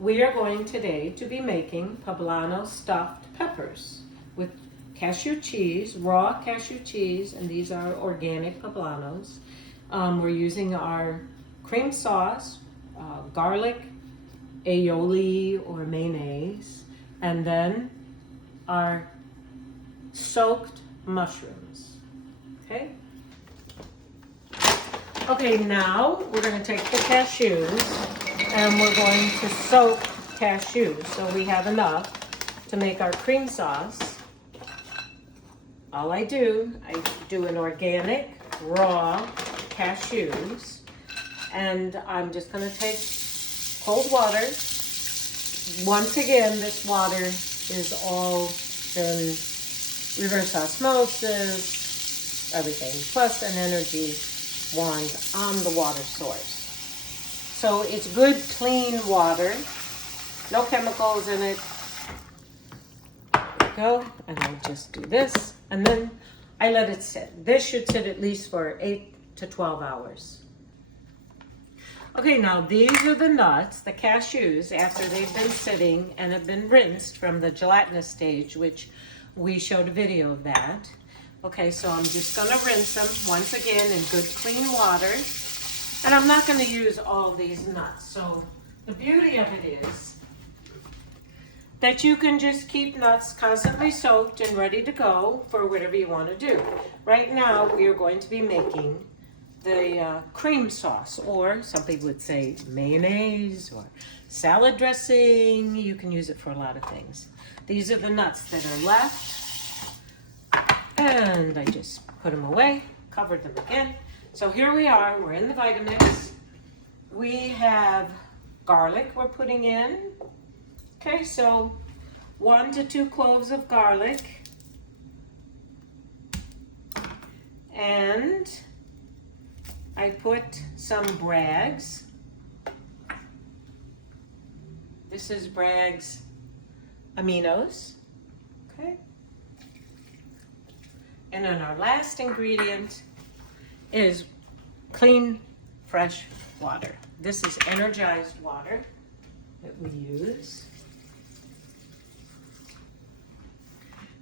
We are going today to be making poblano stuffed peppers with cashew cheese, raw cashew cheese, and these are organic poblanos. We're using our cream sauce, garlic, aioli or mayonnaise, and then our soaked mushrooms. Okay? Okay, now we're going to take the cashews and we're going to soak cashews so we have enough to make our cream sauce. All I do an organic raw cashews, and I'm just going to take cold water. Once again, this water is all been reverse osmosis, everything, plus an energy wand on the water source. So it's good, clean water, no chemicals in it. There we go, and I'll just do this, and then I let it sit. This should sit at least for 8 to 12 hours. Okay, now these are the nuts, the cashews, after they've been sitting and have been rinsed from the gelatinous stage, which we showed a video of that. Okay, so I'm just gonna rinse them once again in good clean water. And I'm not gonna use all these nuts. So the beauty of it is that you can just keep nuts constantly soaked and ready to go for whatever you wanna do. Right now, we are going to be making the cream sauce, or some people would say mayonnaise or salad dressing. You can use it for a lot of things. These are the nuts that are left. And I just put them away, covered them again. So here we are, we're in the Vitamix. We have garlic we're putting in. Okay, so 1 to 2 cloves of garlic. And I put some Bragg's. This is Bragg's aminos. Okay. And then our last ingredient is clean, fresh water. This is energized water that we use.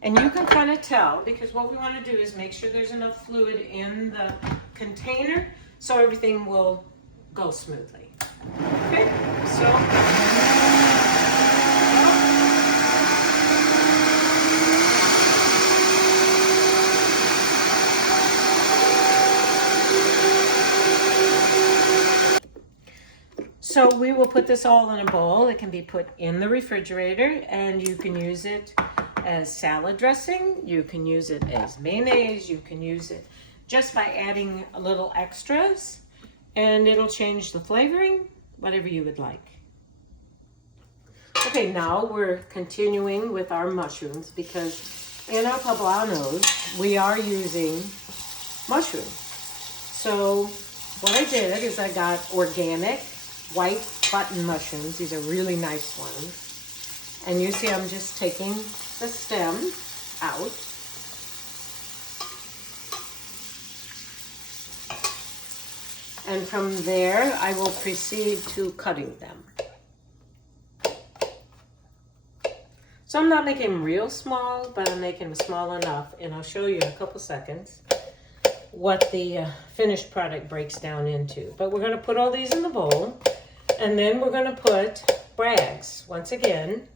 And you can kind of tell, because what we want to do is make sure there's enough fluid in the container so everything will go smoothly. Okay, So we will put this all in a bowl. It can be put in the refrigerator, and you can use it as salad dressing. You can use it as mayonnaise. You can use it just by adding a little extras, and it'll change the flavoring, whatever you would like. Okay, now we're continuing with our mushrooms, because in our poblanos, we are using mushrooms. So what I did is I got organic white button mushrooms. These are really nice ones. And you see I'm just taking the stem out. And from there, I will proceed to cutting them. So I'm not making them real small, but I'm making them small enough, and I'll show you in a couple seconds what the finished product breaks down into. But we're gonna put all these in the bowl, and then we're gonna put Bragg's, once again,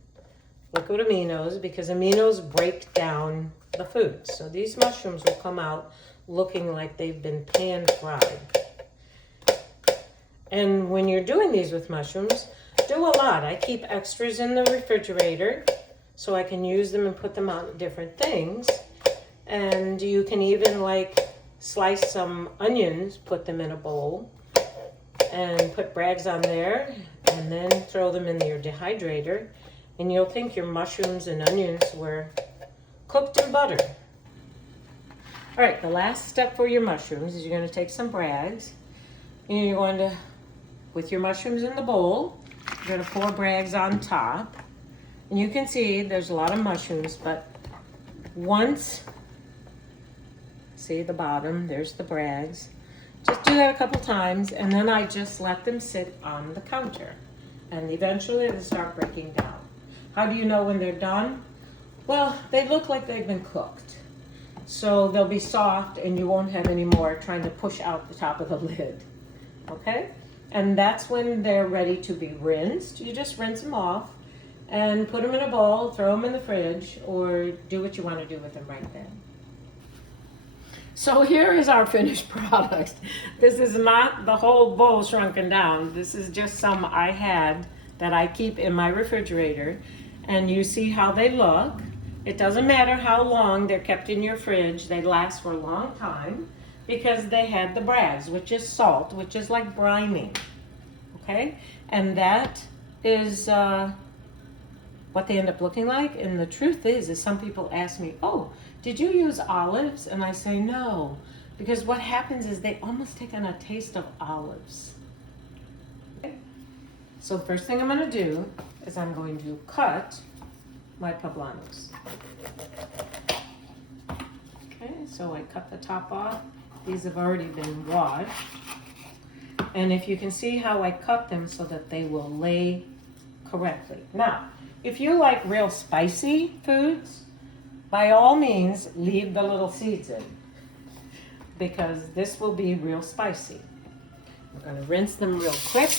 liquid aminos, because aminos break down the food. So these mushrooms will come out looking like they've been pan fried. And when you're doing these with mushrooms, do a lot. I keep extras in the refrigerator so I can use them and put them on different things. And you can even like slice some onions, put them in a bowl, and put Bragg's on there, and then throw them in your dehydrator, and you'll think your mushrooms and onions were cooked in butter. All right, the last step for your mushrooms is you're going to take some Bragg's, and you're going to, with your mushrooms in the bowl, you're going to pour Bragg's on top. And you can see there's a lot of mushrooms, but once, see the bottom, there's the Bragg's. Just do that a couple times, and then I just let them sit on the counter. and eventually they start breaking down. How do you know when they're done? Well, they look like they've been cooked. So they'll be soft and you won't have any more trying to push out the top of the lid. Okay? And that's when they're ready to be rinsed. You just rinse them off and put them in a bowl, throw them in the fridge, or do what you want to do with them right then. So here is our finished product. This is not the whole bowl shrunken down. This is just some I had that I keep in my refrigerator. And you see how they look. It doesn't matter how long they're kept in your fridge. They last for a long time because they had the brags, which is salt, which is like brining. Okay? And that is what they end up looking like. And the truth is some people ask me, oh, did you use olives? And I say no, because what happens is they almost take on a taste of olives. Okay? So the first thing I'm going to do is I'm going to cut my pablanos. Okay, so I cut the top off. These have already been washed. And if you can see how I cut them so that they will lay correctly. Now, if you like real spicy foods, by all means, leave the little seeds in, because this will be real spicy. We're going to rinse them real quick.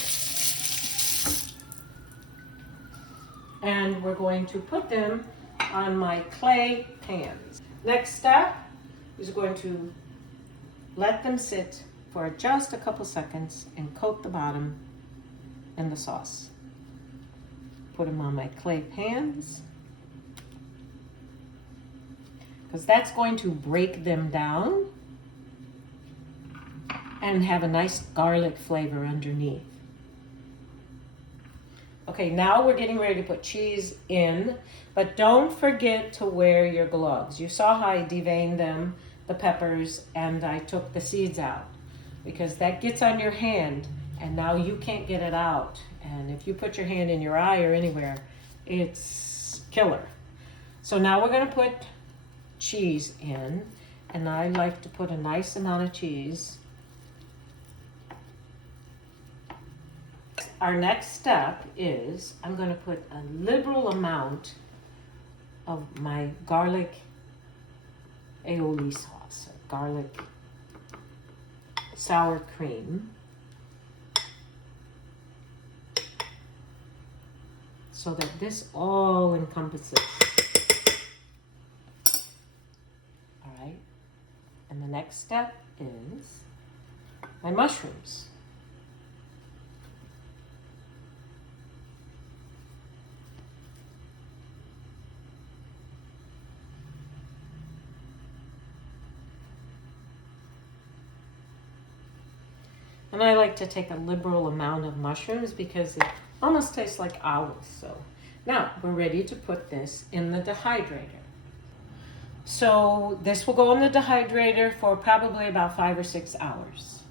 And we're going to put them on my clay pans. Next step is going to let them sit for just a couple seconds and coat the bottom in the sauce. Put them on my clay pans, because that's going to break them down and have a nice garlic flavor underneath. Okay, now we're getting ready to put cheese in, but don't forget to wear your gloves. You saw how I deveined them, the peppers, and I took the seeds out, because that gets on your hand and now you can't get it out. And if you put your hand in your eye or anywhere, it's killer. So now we're going to put cheese in, and I like to put a nice amount of cheese. Our next step is I'm going to put a liberal amount of my garlic aioli sauce, garlic sour cream, so that this all encompasses. All right, and the next step is my mushrooms. And I like to take a liberal amount of mushrooms because it almost tastes like olives. So now we're ready to put this in the dehydrator. So this will go in the dehydrator for probably about 5 or 6 hours.